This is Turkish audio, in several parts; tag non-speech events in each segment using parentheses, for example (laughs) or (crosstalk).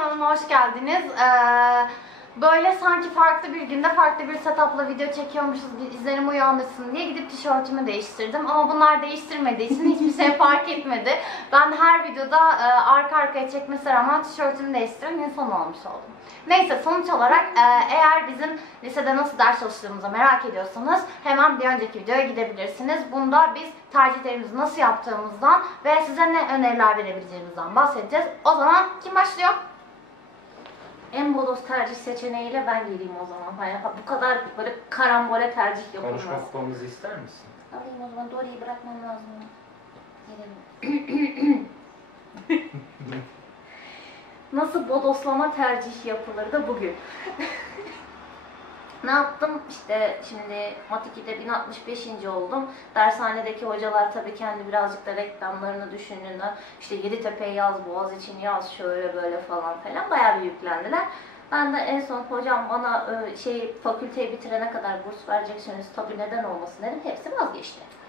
kanalıma hoş geldiniz. Ee, böyle sanki farklı bir günde farklı bir setupla video çekiyormuşuz, bir izlenim uyandırsın diye gidip tişörtümü değiştirdim. Ama bunlar değiştirmediği için hiçbir (laughs) şey fark etmedi. Ben her videoda e, arka arkaya çekmesine rağmen tişörtümü değiştiren insan olmuş oldum. Neyse sonuç olarak e, eğer bizim lisede nasıl ders çalıştığımızı merak ediyorsanız hemen bir önceki videoya gidebilirsiniz. Bunda biz tercihlerimizi nasıl yaptığımızdan ve size ne öneriler verebileceğimizden bahsedeceğiz. O zaman kim başlıyor? En bolos tercih seçeneğiyle ben geleyim o zaman. Hani bu kadar böyle karambole tercih yapılmaz. Konuşma kupamızı ister misin? Alayım o zaman Dory'yi bırakmam lazım. Gelelim. (laughs) Nasıl bodoslama tercih yapılır da bugün? (laughs) ne yaptım? İşte şimdi Mat 2'de 1065. oldum. Dershanedeki hocalar tabii kendi birazcık da reklamlarını düşündüğünde işte Yeditepe'ye yaz, Boğaz için yaz, şöyle böyle falan filan bayağı bir yüklendiler. Ben de en son hocam bana şey fakülteyi bitirene kadar burs vereceksiniz tabii neden olmasın dedim. Hepsi vazgeçti.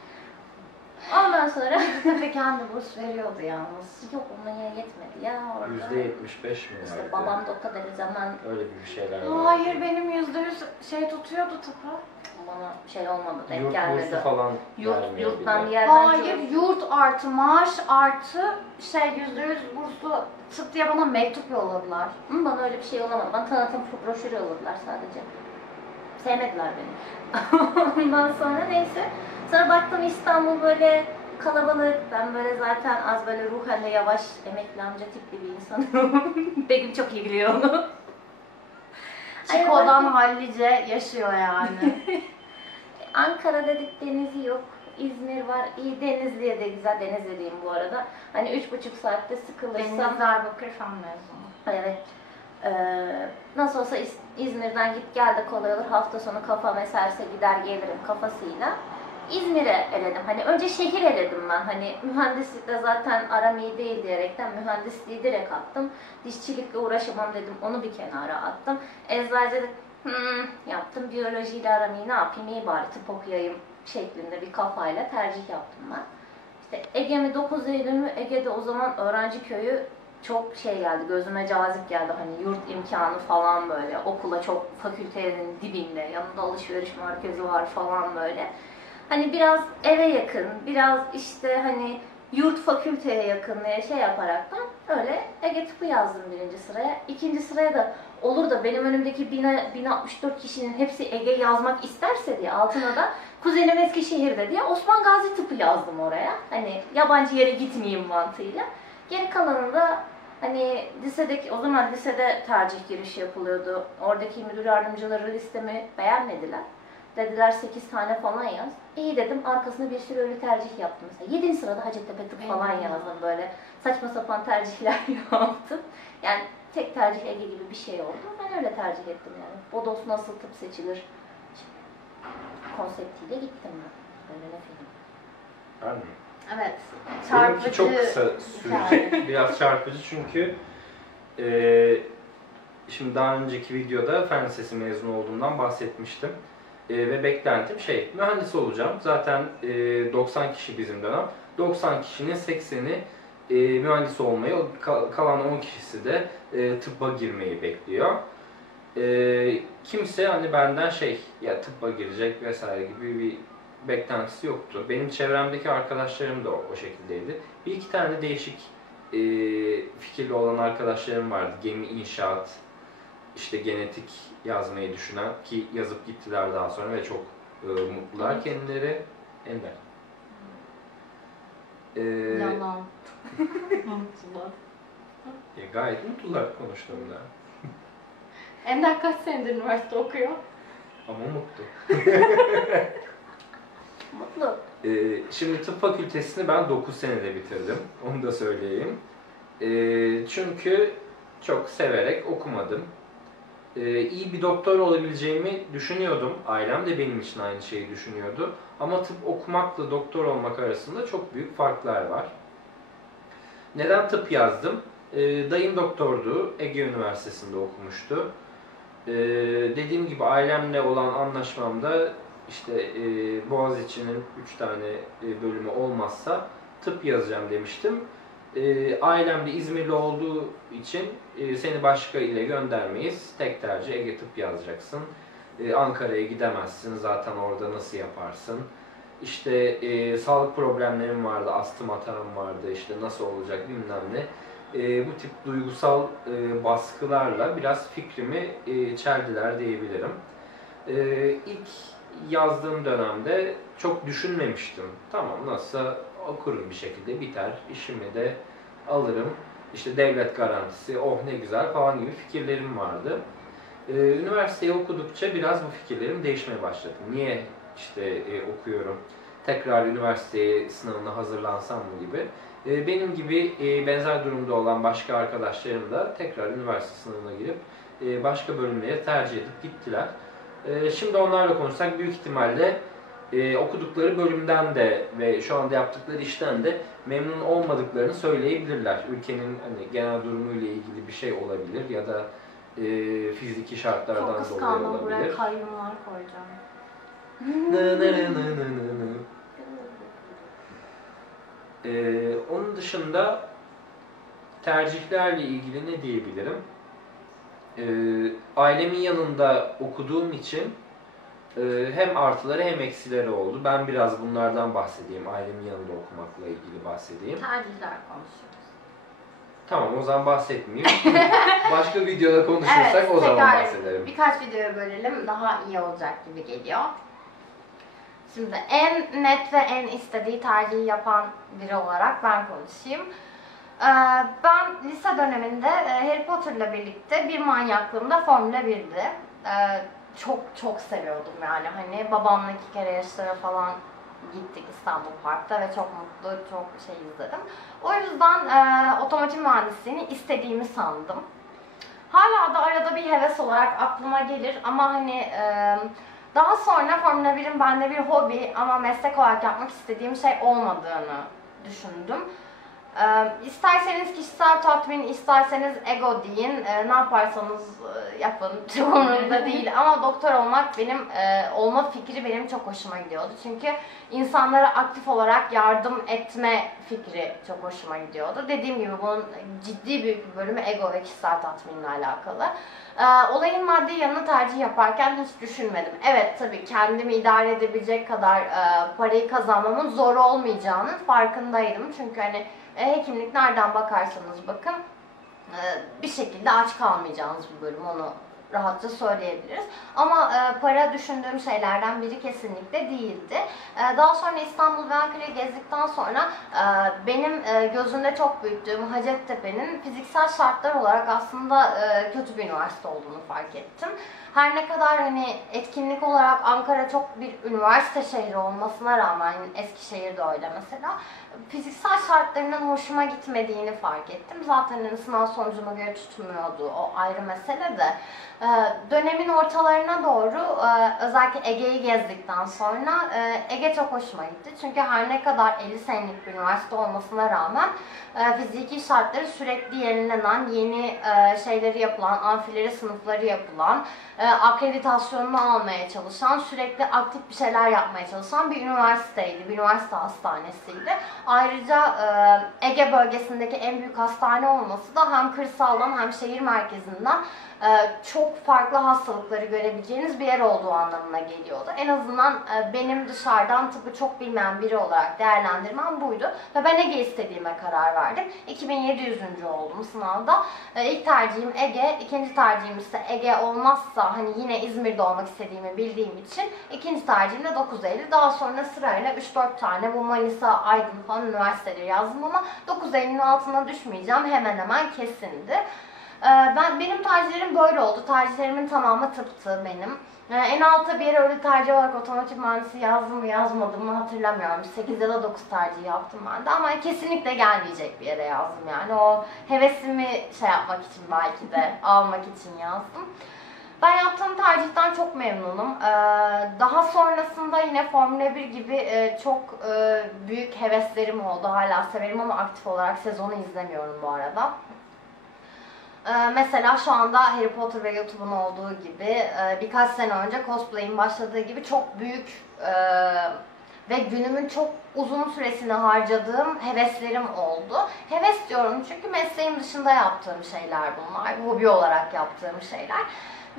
Ondan sonra Tabii kendi burs veriyordu yalnız. yok ona ya yetmedi ya orada. Yüzde yetmiş beş mi vardı? İşte babam da o kadar zaman Öyle bir şeyler var. Hayır benim yüzde yüz şey tutuyordu tıpı. bana şey olmadı denk Yurt gelmedi. bursu falan Yurt, yurttan bir yerden Hayır çok- yurt artı maaş artı şey yüzde yüz burslu tıp diye bana mektup yolladılar. Hı, bana öyle bir şey olamadı. Bana tanıtım broşürü yolladılar sadece. Sevmediler beni. (laughs) Ondan sonra neyse. Sonra baktım İstanbul böyle kalabalık. Ben böyle zaten az böyle ruhen de yavaş emekli amca tipli bir insanım. (laughs) Begüm çok iyi biliyor onu. Çiko'dan hallice yaşıyor yani. (laughs) Ankara dedik denizi yok. İzmir var. İyi Denizli'ye de güzel Denizli'deyim bu arada. Hani üç buçuk saatte sıkılırsam Deniz Diyarbakır fen mezunu. Evet. Ee, nasıl olsa İz- İzmir'den git gel de kolay olur. Hafta sonu kafa eserse gider gelirim kafasıyla. İzmir'e eledim. Hani önce şehir eledim ben. Hani mühendislikte zaten aram iyi değil diyerekten mühendisliği direkt attım. Dişçilikle uğraşamam dedim. Onu bir kenara attım. Eczacılık hmm, yaptım. Biyolojiyle aram iyi ne yapayım iyi bari tıp okuyayım şeklinde bir kafayla tercih yaptım ben. İşte Ege mi 9 Eylül mü? Ege'de o zaman öğrenci köyü çok şey geldi, gözüme cazip geldi. Hani yurt imkanı falan böyle. Okula çok fakültenin dibinde, yanında alışveriş merkezi var falan böyle. Hani biraz eve yakın, biraz işte hani yurt fakülteye yakın diye şey yaparaktan öyle Ege tıpı yazdım birinci sıraya. İkinci sıraya da olur da benim önümdeki 1000 1064 kişinin hepsi Ege yazmak isterse diye altına da kuzenim Eskişehir'de diye Osman Gazi tıpı yazdım oraya. Hani yabancı yere gitmeyeyim mantığıyla. Geri kalanında hani lisedeki, o zaman lisede tercih girişi yapılıyordu. Oradaki müdür yardımcıları listemi beğenmediler. Dediler 8 tane falan yaz. İyi dedim arkasına bir sürü öyle tercih yaptım. Mesela 7. sırada Hacettepe tıp falan yazdım böyle. Saçma sapan tercihler (laughs) yaptım. Yani tek tercih Ege gibi bir şey oldu. Ben öyle tercih ettim yani. Bodos nasıl tıp seçilir konseptiyle gittim ben. Öyle ne film. Ben mi? Evet. Benimki Çarpıcı. çok kısa sürecek. (laughs) Biraz çarpıcı çünkü eee şimdi daha önceki videoda fen lisesi mezunu olduğumdan bahsetmiştim. Eee, ve beklentim şey, mühendis olacağım. Zaten eee, 90 kişi bizim dönem. 90 kişinin 80'i eee, mühendis olmayı, kalan 10 kişisi de eee, tıbba girmeyi bekliyor. Eee, kimse hani benden şey, ya tıbba girecek vesaire gibi bir beklentisi yoktu. Benim çevremdeki arkadaşlarım da o, o şekildeydi. Bir iki tane değişik e, fikirli olan arkadaşlarım vardı. Gemi inşaat, işte genetik yazmayı düşünen ki yazıp gittiler daha sonra ve çok e, mutlular kendileri. Ender. E, Yalan. (laughs) Mutlular. ya gayet mutlular konuştuğumda. Ender kaç senedir üniversite okuyor? Ama mutlu. (laughs) Mutlu. Ee, şimdi tıp fakültesini ben 9 senede bitirdim. Onu da söyleyeyim. Ee, çünkü çok severek okumadım. Ee, iyi bir doktor olabileceğimi düşünüyordum. Ailem de benim için aynı şeyi düşünüyordu. Ama tıp okumakla doktor olmak arasında çok büyük farklar var. Neden tıp yazdım? Ee, dayım doktordu. Ege Üniversitesi'nde okumuştu. Ee, dediğim gibi ailemle olan anlaşmamda işte e, Boğaziçi'nin 3 tane e, bölümü olmazsa tıp yazacağım demiştim. E, ailem de İzmirli olduğu için e, seni başka ile göndermeyiz. Tek tercih Ege Tıp yazacaksın. E, Ankara'ya gidemezsin. Zaten orada nasıl yaparsın? İşte e, sağlık problemlerim vardı, astım hatam vardı, işte nasıl olacak bilmem ne. E, bu tip duygusal e, baskılarla biraz fikrimi e, çeldiler diyebilirim. E, ilk yazdığım dönemde çok düşünmemiştim. Tamam nasıl okurum bir şekilde biter, işimi de alırım. İşte devlet garantisi, oh ne güzel falan gibi fikirlerim vardı. Ee, üniversiteyi okudukça biraz bu fikirlerim değişmeye başladı. Niye işte e, okuyorum, tekrar üniversiteye sınavına hazırlansam mı gibi. E, benim gibi e, benzer durumda olan başka arkadaşlarım da tekrar üniversite sınavına girip e, başka bölümleri tercih edip gittiler. E, şimdi onlarla konuşsak büyük ihtimalle e, okudukları bölümden de ve şu anda yaptıkları işten de memnun olmadıklarını söyleyebilirler. Ülkenin hani genel durumuyla ilgili bir şey olabilir ya da e, fiziki şartlardan Çok dolayı kıskandım buraya olabilir. kayyumlar koyacağım. Nı nı nı nı nı nı. Ee, onun dışında tercihlerle ilgili ne diyebilirim? Ee, ailemin yanında okuduğum için hem artıları hem eksileri oldu. Ben biraz bunlardan bahsedeyim. Ailemin yanında okumakla ilgili bahsedeyim. Tercihler konuşuyoruz. Tamam o zaman bahsetmeyeyim. (laughs) Başka videoda konuşursak Evet, o zaman tekrar bahsederim. Birkaç videoya bölelim daha iyi olacak gibi geliyor. Şimdi en net ve en istediği tercihi yapan biri olarak ben konuşayım. Ee, Ben lise döneminde e, Harry Potter'la birlikte bir manyaklığımda Formula 1'di. Çok çok seviyordum yani hani babamla iki kere yarışlara falan gittik İstanbul Park'ta ve çok mutlu, çok şey izledim. O yüzden e, otomotiv mühendisliğini istediğimi sandım. Hala da arada bir heves olarak aklıma gelir ama hani e, daha sonra Formula 1'in bende bir hobi ama meslek olarak yapmak istediğim şey olmadığını düşündüm. E, isterseniz kişisel tatmin, isterseniz ego deyin, e, ne yaparsanız e, yapın, (laughs) çok umurumda (laughs) değil. Ama doktor olmak benim, e, olma fikri benim çok hoşuma gidiyordu. Çünkü insanlara aktif olarak yardım etme fikri çok hoşuma gidiyordu. Dediğim gibi bunun ciddi büyük bir bölümü ego ve kişisel tatminle alakalı. Ee, olayın maddi yanını tercih yaparken hiç düşünmedim. Evet tabii kendimi idare edebilecek kadar e, parayı kazanmamın zor olmayacağının farkındaydım. Çünkü hani hekimlik nereden bakarsanız bakın e, bir şekilde aç kalmayacağınız bir bölüm onu rahatça söyleyebiliriz. Ama e, para düşündüğüm şeylerden biri kesinlikle değildi. E, daha sonra İstanbul ve Ankara'yı gezdikten sonra e, benim e, gözümde çok büyüttüğüm Hacettepe'nin fiziksel şartlar olarak aslında e, kötü bir üniversite olduğunu fark ettim. Her ne kadar hani etkinlik olarak Ankara çok bir üniversite şehri olmasına rağmen Eskişehir de öyle mesela fiziksel şartlarının hoşuma gitmediğini fark ettim. Zaten hani sınav sonucuma göre tutmuyordu o ayrı mesele de. Ee, dönemin ortalarına doğru e, özellikle Ege'yi gezdikten sonra e, Ege çok hoşuma gitti. Çünkü her ne kadar 50 senelik bir üniversite olmasına rağmen e, fiziki şartları sürekli yenilenen, yeni e, şeyleri yapılan, amfileri, sınıfları yapılan, e, akreditasyonunu almaya çalışan, sürekli aktif bir şeyler yapmaya çalışan bir üniversiteydi, bir üniversite hastanesiydi. Ayrıca e, Ege bölgesindeki en büyük hastane olması da hem kırsaldan hem şehir merkezinden e, çok farklı hastalıkları görebileceğiniz bir yer olduğu anlamına geliyordu. En azından e, benim dışarıdan tıpı çok bilmeyen biri olarak değerlendirmem buydu. Ve ben Ege istediğime karar verdim. 2700. oldum sınavda. E, İlk tercihim Ege, ikinci tercihim ise Ege olmazsa hani yine İzmir'de olmak istediğimi bildiğim için ikinci tercihim de 9 Eylül. Daha sonra sırayla 3-4 tane bu Manisa, Aydın falan üniversiteleri yazdım ama 9 Eylül'ün altına düşmeyeceğim hemen hemen kesindi. Ee, Ben benim tercihlerim böyle oldu. Tercihlerimin tamamı tıptı benim. Ee, En altta bir yere öyle tercih olarak otomotiv mühendisi yazdım mı yazmadım mı hatırlamıyorum. 8 ya da 9 tercih yaptım ben de ama kesinlikle gelmeyecek bir yere yazdım yani. O hevesimi şey yapmak için belki de almak için yazdım. Ben yaptığım tercihten çok memnunum. Ee, Daha sonrasında yine Formula 1 gibi e, çok e, büyük heveslerim oldu. Hala severim ama aktif olarak sezonu izlemiyorum bu arada. Ee, mesela şu anda Harry Potter ve YouTube'un olduğu gibi e, birkaç sene önce cosplay'in başladığı gibi çok büyük ve günümün çok uzun süresini harcadığım heveslerim oldu. Heves diyorum çünkü mesleğim dışında yaptığım şeyler bunlar. Hobi olarak yaptığım şeyler.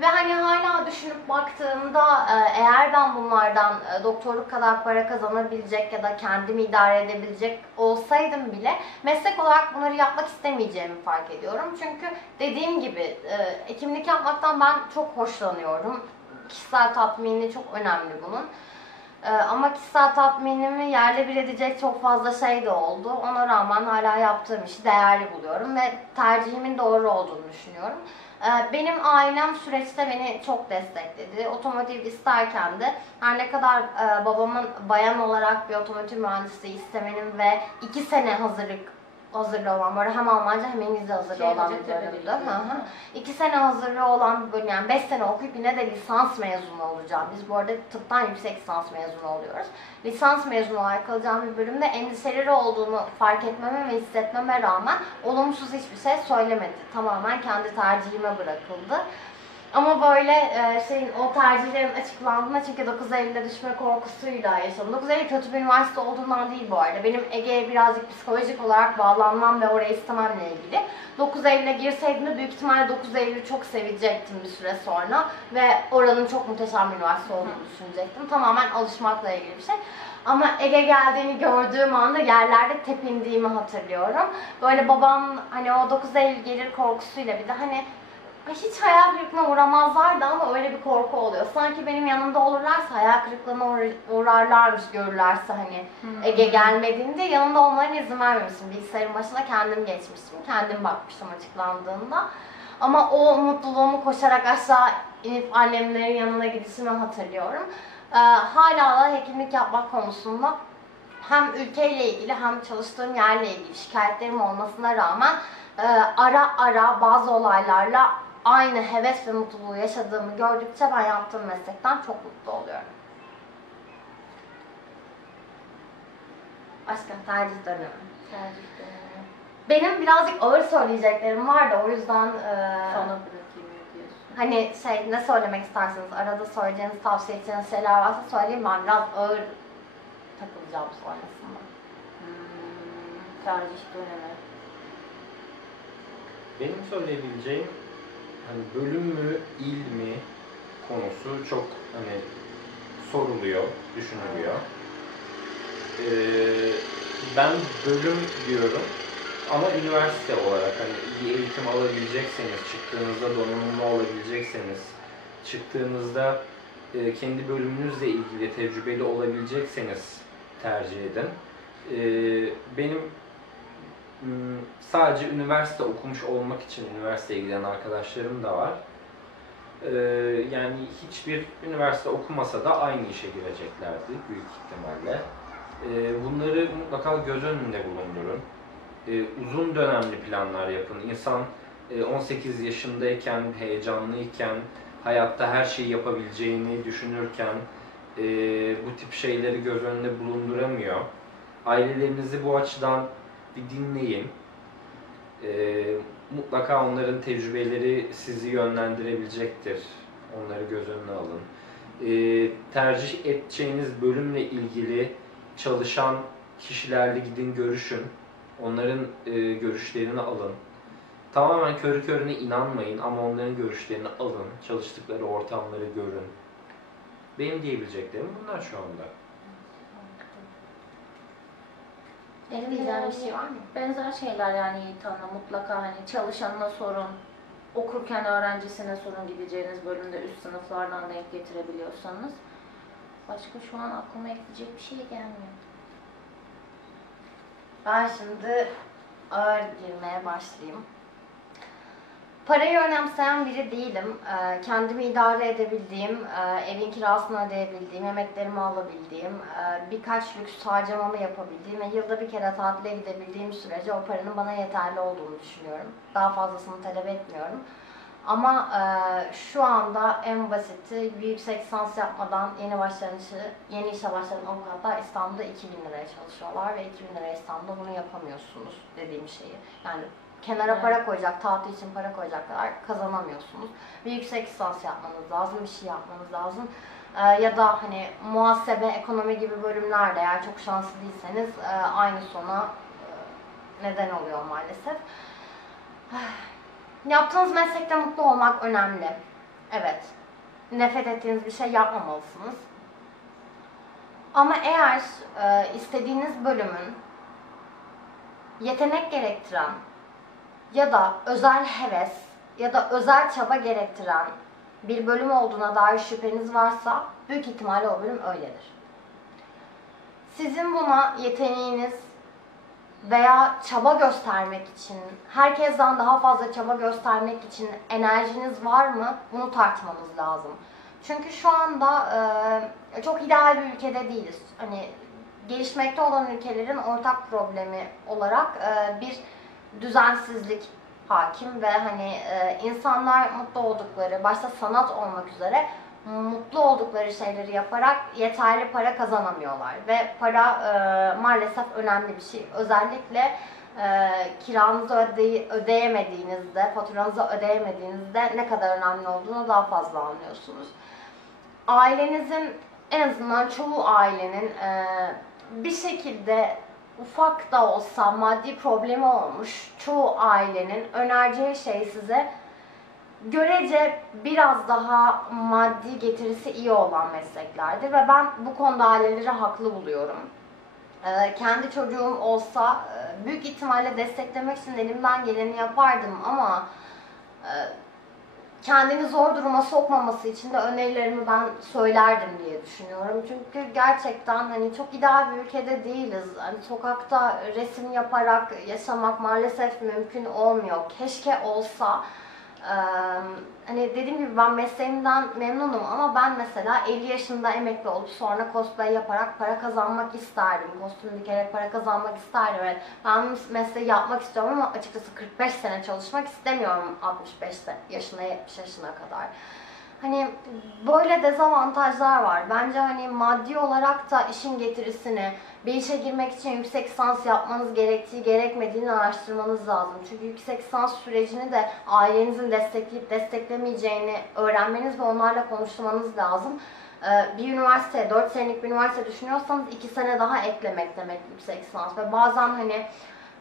Ve hani hala düşünüp baktığımda e, eğer ben bunlardan e, doktorluk kadar para kazanabilecek ya da kendimi idare edebilecek olsaydım bile meslek olarak bunları yapmak istemeyeceğimi fark ediyorum. Çünkü dediğim gibi e, hekimlik yapmaktan ben çok hoşlanıyorum. Kişisel tatmini çok önemli bunun. Ama kişisel tatminimi yerle bir edecek çok fazla şey de oldu. Ona rağmen hala yaptığım işi değerli buluyorum ve tercihimin doğru olduğunu düşünüyorum. Ee, Benim ailem süreçte beni çok destekledi. Otomotiv isterken de her ne kadar e, babamın bayan olarak bir otomotiv mühendisliği istemenin ve iki sene hazırlık hazırlı olan böyle hem Almanca hem İngilizce hazırlı Şey, olan bir bölümdü. Hı hı. İki sene hazırlı olan bir bölüm yani beş sene okuyup yine de lisans mezunu olacağım. Biz bu arada tıptan yüksek lisans mezunu oluyoruz. Lisans mezunu olarak kalacağım bir bölümde endişeleri olduğunu fark etmeme ve hissetmeme rağmen olumsuz hiçbir şey söylemedi. Tamamen kendi tercihime bırakıldı. Ama böyle e, şeyin o tercihlerin açıklandığında çünkü 9 Eylül'de düşme korkusuyla yaşadım. 9 Eylül kötü bir üniversite olduğundan değil bu arada. Benim Ege'ye birazcık psikolojik olarak bağlanmam ve orayı istememle ilgili. 9 Eylül'e girseydim de büyük ihtimalle 9 Eylül'ü çok sevecektim bir süre sonra. Ve oranın çok muhteşem bir üniversite olduğunu düşünecektim. Tamamen alışmakla ilgili bir şey. Ama Ege geldiğini gördüğüm anda yerlerde tepindiğimi hatırlıyorum. Böyle babam hani o 9 Eylül gelir korkusuyla bir de hani hiç hayal kırıklığına uğramazlardı ama öyle bir korku oluyor. Sanki benim yanımda olurlarsa hayal kırıklığına uğra- uğrarlarmış görürlerse hani Ege gelmediğinde yanında olmalarına izin vermemiştim. Bilgisayarın başına kendim geçmiştim. Kendim bakmıştım açıklandığında. Ama o mutluluğumu koşarak aşağı inip annemlerin yanına gidişimi hatırlıyorum. Ee, hala da hekimlik yapmak konusunda hem ülkeyle ilgili hem çalıştığım yerle ilgili şikayetlerim olmasına rağmen e, ara ara bazı olaylarla aynı heves ve mutluluğu yaşadığımı gördükçe ben yaptığım meslekten çok mutlu oluyorum. Başka tercih dönemi. Tercih dönemi. Benim birazcık ağır söyleyeceklerim var da o yüzden e, Sana bırakayım hani şey ne söylemek isterseniz arada söyleyeceğiniz tavsiye edeceğiniz şeyler varsa söyleyeyim ben biraz ağır takılacağım sonrasında. Hmm, tercih dönemi. Benim söyleyebileceğim hani bölüm mü, il mi konusu çok hani soruluyor, düşünülüyor. Ee, ben bölüm diyorum ama üniversite olarak hani iyi eğitim alabilecekseniz, çıktığınızda donanımlı olabilecekseniz, çıktığınızda e, kendi bölümünüzle ilgili tecrübeli olabilecekseniz tercih edin. Ee, benim sadece üniversite okumuş olmak için üniversiteye giden arkadaşlarım da var. Ee, yani hiçbir üniversite okumasa da aynı işe gireceklerdi büyük ihtimalle. Ee, bunları mutlaka göz önünde bulundurun. Ee, uzun dönemli planlar yapın. İnsan e, 18 yaşındayken, heyecanlıyken, hayatta her şeyi yapabileceğini düşünürken e, bu tip şeyleri göz önünde bulunduramıyor. Ailelerinizi bu açıdan bir dinleyin. Ee, mutlaka onların tecrübeleri sizi yönlendirebilecektir. Onları göz önüne alın. Ee, tercih edeceğiniz bölümle ilgili çalışan kişilerle gidin görüşün. Onların e, görüşlerini alın. Tamamen körü körüne inanmayın ama onların görüşlerini alın. Çalıştıkları ortamları görün. Benim diyebileceklerim bunlar şu anda. Benim diyeceğim bir şey var mı? Benzer şeyler yani Yiğit Hanım'la mutlaka hani çalışanına sorun, okurken öğrencisine sorun gideceğiniz bölümde üst sınıflardan denk getirebiliyorsanız. Başka şu an aklıma ekleyecek bir şey gelmiyor. Ben şimdi ağır girmeye başlayayım. Parayı önemseyen biri değilim. Ee, Kendimi idare edebildiğim, e, evin kirasını ödeyebildiğim, yemeklerimi alabildiğim, e, birkaç lüks harcamamı yapabildiğim ve yılda bir kere tatile gidebildiğim sürece o paranın bana yeterli olduğunu düşünüyorum. Daha fazlasını talep etmiyorum. Ama e, şu anda en basiti bir yüksek lisans yapmadan yeni başlayan yeni işe başlayan avukatlar İstanbul'da 2000 liraya çalışıyorlar ve 2000 liraya İstanbul'da bunu yapamıyorsunuz dediğim şeyi. Yani kenara Evet. para koyacak, tatil için para koyacak kadar kazanamıyorsunuz. Bir yüksek lisans yapmanız lazım, bir şey yapmanız lazım. Ee, ya da hani muhasebe, ekonomi gibi bölümlerde eğer çok şanslı değilseniz e, aynı sona e, neden oluyor maalesef. (sighs) Yaptığınız meslekte mutlu olmak önemli. Evet. Nefret ettiğiniz bir şey yapmamalısınız. Ama eğer e, istediğiniz bölümün yetenek gerektiren ya da özel heves ya da özel çaba gerektiren bir bölüm olduğuna dair şüpheniz varsa büyük ihtimalle o bölüm öyledir. Sizin buna yeteneğiniz veya çaba göstermek için, herkesten daha fazla çaba göstermek için enerjiniz var mı? Bunu tartmamız lazım. Çünkü şu anda e, çok ideal bir ülkede değiliz. Hani gelişmekte olan ülkelerin ortak problemi olarak e, bir düzensizlik hakim ve hani e, insanlar mutlu oldukları, başta sanat olmak üzere mutlu oldukları şeyleri yaparak yeterli para kazanamıyorlar ve para e, maalesef önemli bir şey. Özellikle e, kiranızı öde- ödeyemediğinizde, faturanızı ödeyemediğinizde ne kadar önemli olduğunu daha fazla anlıyorsunuz. Ailenizin en azından çoğu ailenin e, bir şekilde ufak da olsa maddi problemi olmuş çoğu ailenin önereceği şey size görece biraz daha maddi getirisi iyi olan mesleklerdir ve ben bu konuda aileleri haklı buluyorum. Ee, kendi çocuğum olsa e, büyük ihtimalle desteklemek için elimden geleni yapardım ama kendini zor duruma sokmaması için de önerilerimi ben söylerdim diye düşünüyorum. Çünkü gerçekten hani çok ideal bir ülkede değiliz. Hani sokakta resim yaparak yaşamak maalesef mümkün olmuyor. Keşke olsa. Ee, hani dediğim gibi ben mesleğimden memnunum ama ben mesela 50 yaşında emekli olup sonra cosplay yaparak para kazanmak isterdim. Kostüm dikerek para kazanmak isterdim. Evet, ben mesleği yapmak istiyorum ama açıkçası 45 sene çalışmak istemiyorum 65 se- yaşına 70 yaşına kadar. Hani böyle dezavantajlar var. Bence hani maddi olarak da işin getirisini, bir işe girmek için yüksek lisans yapmanız gerektiği gerekmediğini araştırmanız lazım. Çünkü yüksek lisans sürecini de ailenizin destekleyip desteklemeyeceğini öğrenmeniz ve onlarla konuşmanız lazım. Ee, Bir üniversite, 4 senelik bir üniversite düşünüyorsanız 2 sene daha eklemek demek yüksek lisans. Ve bazen hani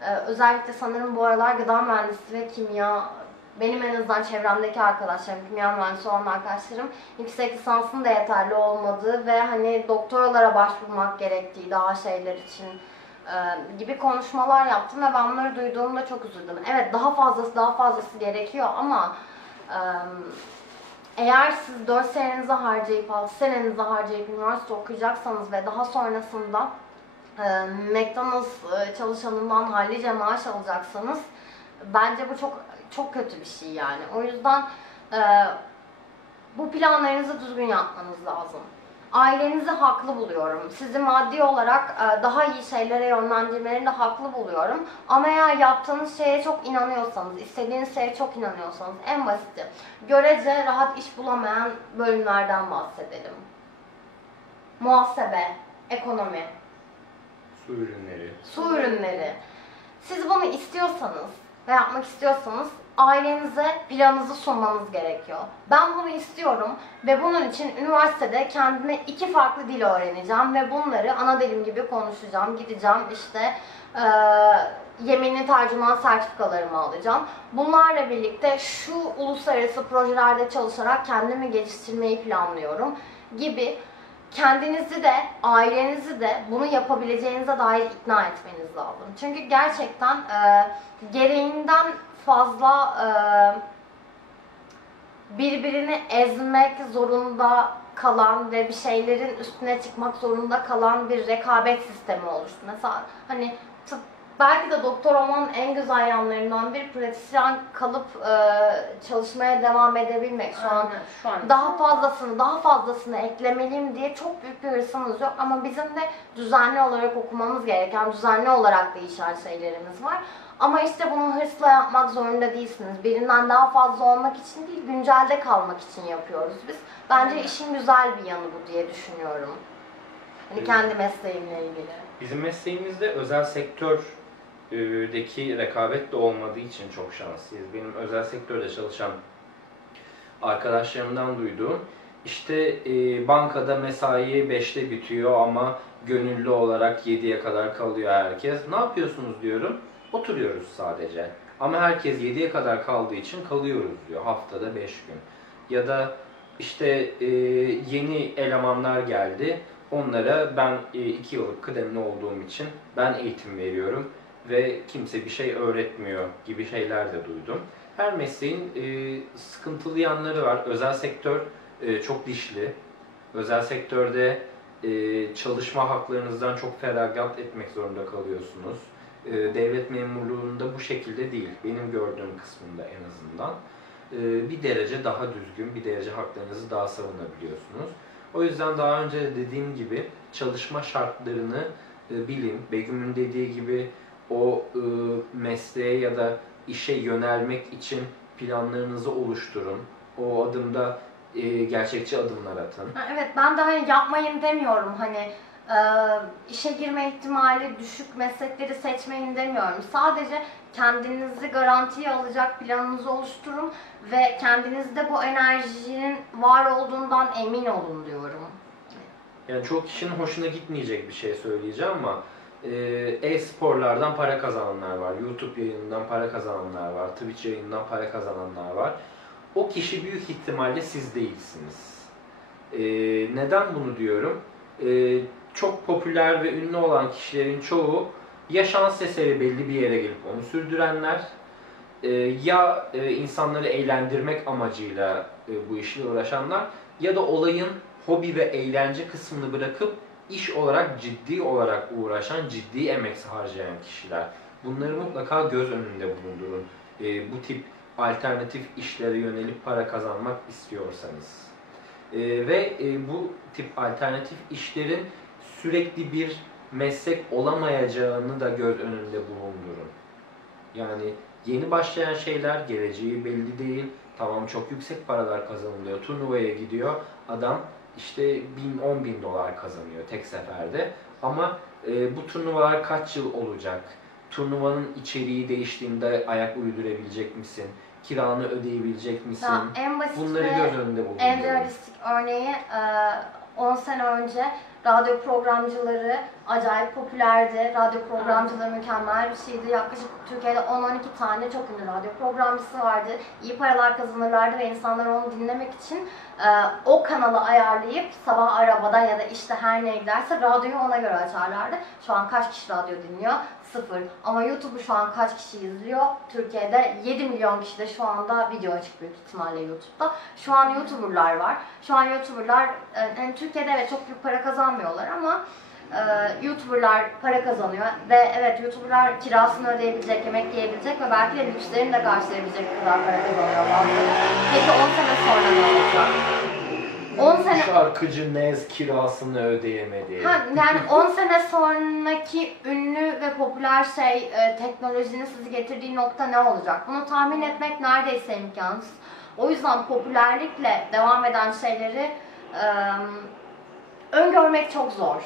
e, özellikle sanırım bu aralar gıda mühendisliği ve kimya benim en azından çevremdeki arkadaşlarım, kimya mühendisi olan arkadaşlarım yüksek lisansın da yeterli olmadığı ve hani doktoralara başvurmak gerektiği daha şeyler için e, gibi konuşmalar yaptım ve ben bunları duyduğumda çok üzüldüm. Evet daha fazlası daha fazlası gerekiyor ama e, eğer siz 4 senenizi harcayıp 6 senenizi harcayıp üniversite okuyacaksanız ve daha sonrasında e, McDonald's çalışanından hallice maaş alacaksanız bence bu çok çok kötü bir şey yani. O yüzden e, bu planlarınızı düzgün yapmanız lazım. Ailenizi haklı buluyorum. Sizi maddi olarak e, daha iyi şeylere yönlendirmelerini de haklı buluyorum. Ama eğer yaptığınız şeye çok inanıyorsanız, istediğiniz şeye çok inanıyorsanız en basiti görece rahat iş bulamayan bölümlerden bahsedelim. Muhasebe, ekonomi, Su ürünleri. su ürünleri. Siz bunu istiyorsanız ve yapmak istiyorsanız ailenize planınızı sunmanız gerekiyor. Ben bunu istiyorum ve bunun için üniversitede kendime iki farklı dil öğreneceğim ve bunları ana dilim gibi konuşacağım. Gideceğim işte eee yeminli tercüman sertifikalarımı alacağım. Bunlarla birlikte şu uluslararası projelerde çalışarak kendimi geliştirmeyi planlıyorum gibi kendinizi de ailenizi de bunu yapabileceğinize dair ikna etmeniz lazım. Çünkü gerçekten e, gereğinden fazla e, birbirini ezmek zorunda kalan ve bir şeylerin üstüne çıkmak zorunda kalan bir rekabet sistemi oluştu. Mesela hani belki de doktor olmanın en güzel yanlarından bir pratisyen kalıp e, çalışmaya devam edebilmek. Şu an Aynen, şu an daha fazlasını, daha fazlasını eklemeliyim diye çok büyük bir hırsımız yok. Ama bizim de düzenli olarak okumamız gereken, düzenli olarak değişen şeylerimiz var. Ama işte bunu hırsla yapmak zorunda değilsiniz. Birinden daha fazla olmak için değil, güncelde kalmak için yapıyoruz biz. Bence Aynen. işin güzel bir yanı bu diye düşünüyorum. Hani Evet. kendi mesleğimle ilgili. Bizim mesleğimizde özel sektör sektördeki rekabet de olmadığı için çok şanslıyız. Benim özel sektörde çalışan arkadaşlarımdan duyduğum işte e, bankada mesai 5'te bitiyor ama gönüllü olarak 7'ye kadar kalıyor herkes. Ne yapıyorsunuz diyorum. Oturuyoruz sadece. Ama herkes 7'ye kadar kaldığı için kalıyoruz diyor haftada 5 gün. Ya da işte e, yeni elemanlar geldi. Onlara ben 2 yıllık kıdemli olduğum için ben eğitim veriyorum ve kimse bir şey öğretmiyor gibi şeyler de duydum. Her mesleğin e, sıkıntılı yanları var. Özel sektör e, çok dişli. Özel sektörde e, çalışma haklarınızdan çok feragat etmek zorunda kalıyorsunuz. E, devlet memurluğunda bu şekilde değil. Benim gördüğüm kısmında en azından. E, bir derece daha düzgün, bir derece haklarınızı daha savunabiliyorsunuz. O yüzden daha önce de dediğim gibi çalışma şartlarını e, bilin. Begüm'ün dediği gibi o e, mesleğe ya da işe yönelmek için planlarınızı oluşturun. O adımda e, gerçekçi adımlar atın. Evet ben de hani yapmayın demiyorum hani e, işe girme ihtimali düşük meslekleri seçmeyin demiyorum. Sadece kendinizi garantiye alacak planınızı oluşturun ve kendinizde bu enerjinin var olduğundan emin olun diyorum. Yani çok kişinin hoşuna gitmeyecek bir şey söyleyeceğim ama e-sporlardan para kazananlar var, YouTube yayınından para kazananlar var, Twitch yayınından para kazananlar var. O kişi büyük ihtimalle siz değilsiniz. E, neden bunu diyorum? E, çok popüler ve ünlü olan kişilerin çoğu ya şans eseri belli bir yere gelip onu sürdürenler e, ya e, insanları eğlendirmek amacıyla e, bu işle uğraşanlar ya da olayın hobi ve eğlence kısmını bırakıp iş olarak ciddi olarak uğraşan, ciddi emek harcayan kişiler. Bunları mutlaka göz önünde bulundurun. E, bu tip alternatif işlere yönelip para kazanmak istiyorsanız. E, ve e, bu tip alternatif işlerin sürekli bir meslek olamayacağını da göz önünde bulundurun. Yani yeni başlayan şeyler geleceği belli değil. Tamam çok yüksek paralar kazanılıyor. Turnuvaya gidiyor. Adam işte bin, on bin dolar kazanıyor tek seferde. Ama e, bu turnuvalar kaç yıl olacak? Turnuvanın içeriği değiştiğinde ayak uydurabilecek misin? Kiranı ödeyebilecek misin? Ya en basit Bunları göz önünde en bulunduruyorum. realistik örneği e, 10 sene önce radyo programcıları acayip popülerdi. Radyo programcılığı mükemmel bir şeydi. Yaklaşık Türkiye'de 10-12 tane çok ünlü radyo programcısı vardı. İyi paralar kazanırlardı ve insanlar onu dinlemek için e, o kanalı ayarlayıp sabah arabada ya da işte her neye giderse radyoyu ona göre açarlardı. Şu an kaç kişi radyo dinliyor? Sıfır. Ama YouTube'u şu an kaç kişi izliyor? Türkiye'de 7 milyon kişi de şu anda video açık büyük ihtimalle YouTube'da. Şu an YouTuber'lar var. Şu an YouTuber'lar e, yani Türkiye'de evet çok büyük para kazanmıyorlar ama e, YouTuber'lar para kazanıyor ve evet YouTuber'lar kirasını ödeyebilecek, yemek yiyebilecek ve belki de lükslerini de karşılayabilecek kadar para kazanıyor bazıları. Peki 10 sene sonra ne olacak? 10 sene Şarkıcı Nez kirasını ödeyemedi. Ha, yani 10 sene sonraki ünlü ve popüler şey e, teknolojinin sizi getirdiği nokta ne olacak? Bunu tahmin etmek neredeyse imkansız. O yüzden popülerlikle devam eden şeyleri e, öngörmek çok zor.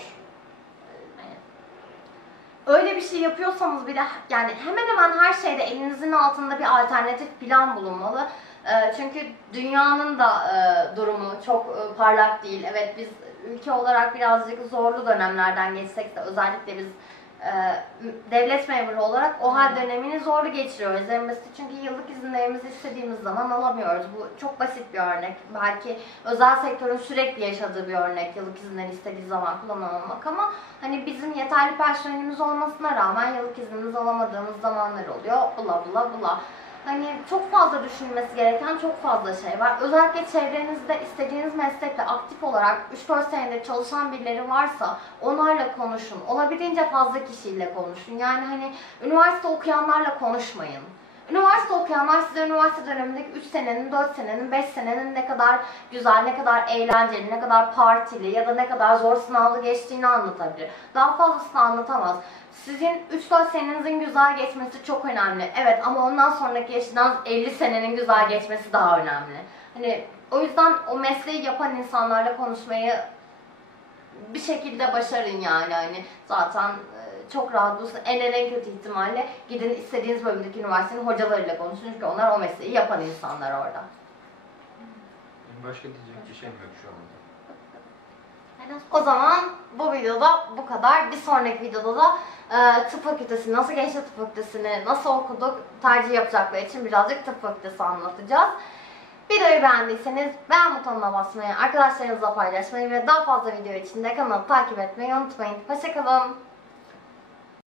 Öyle bir şey yapıyorsanız bile yani hemen hemen her şeyde elinizin altında bir alternatif plan bulunmalı. E, çünkü dünyanın da e, durumu çok e, parlak değil. Evet biz ülke olarak birazcık zorlu dönemlerden geçsek de özellikle biz e, devlet memuru olarak o hal dönemini zorlu geçiriyoruz. En basit çünkü yıllık izinlerimizi istediğimiz zaman alamıyoruz. Bu çok basit bir örnek. Belki özel sektörün sürekli yaşadığı bir örnek yıllık izinleri istediği zaman kullanamamak ama hani bizim yeterli personelimiz olmasına rağmen yıllık iznimizi alamadığımız zamanlar oluyor. Bula bula bula. Hani çok fazla düşünülmesi gereken çok fazla şey var. Özellikle çevrenizde istediğiniz meslekte aktif olarak 3-4 senedir çalışan birileri varsa onlarla konuşun. Olabildiğince fazla kişiyle konuşun. Yani hani üniversite okuyanlarla konuşmayın. Üniversite okuyanlar size üniversite dönemindeki 3 senenin, 4 senenin, 5 senenin ne kadar güzel, ne kadar eğlenceli, ne kadar partili ya da ne kadar zor sınavlı geçtiğini anlatabilir. Daha fazlasını anlatamaz. Sizin 3-4 senenizin güzel geçmesi çok önemli. Evet ama ondan sonraki yaşından 50 senenin güzel geçmesi daha önemli. Hani o yüzden o mesleği yapan insanlarla konuşmayı bir şekilde başarın yani hani zaten e, çok rahat bulursun. En en en kötü ihtimalle gidin istediğiniz bölümdeki üniversitenin hocalarıyla konuşun. Çünkü onlar o mesleği yapan insanlar orada. Başka diyecek bir şeyim yok şu anda. O zaman bu videoda bu kadar. Bir sonraki videoda da e, tıp fakültesi, nasıl geçti tıp fakültesini, nasıl okuduk, tercih yapacakları için birazcık tıp fakültesi anlatacağız. Videoyu beğendiyseniz beğen butonuna basmayı, arkadaşlarınızla paylaşmayı ve daha fazla video için de kanalı takip etmeyi unutmayın. Hoşçakalın.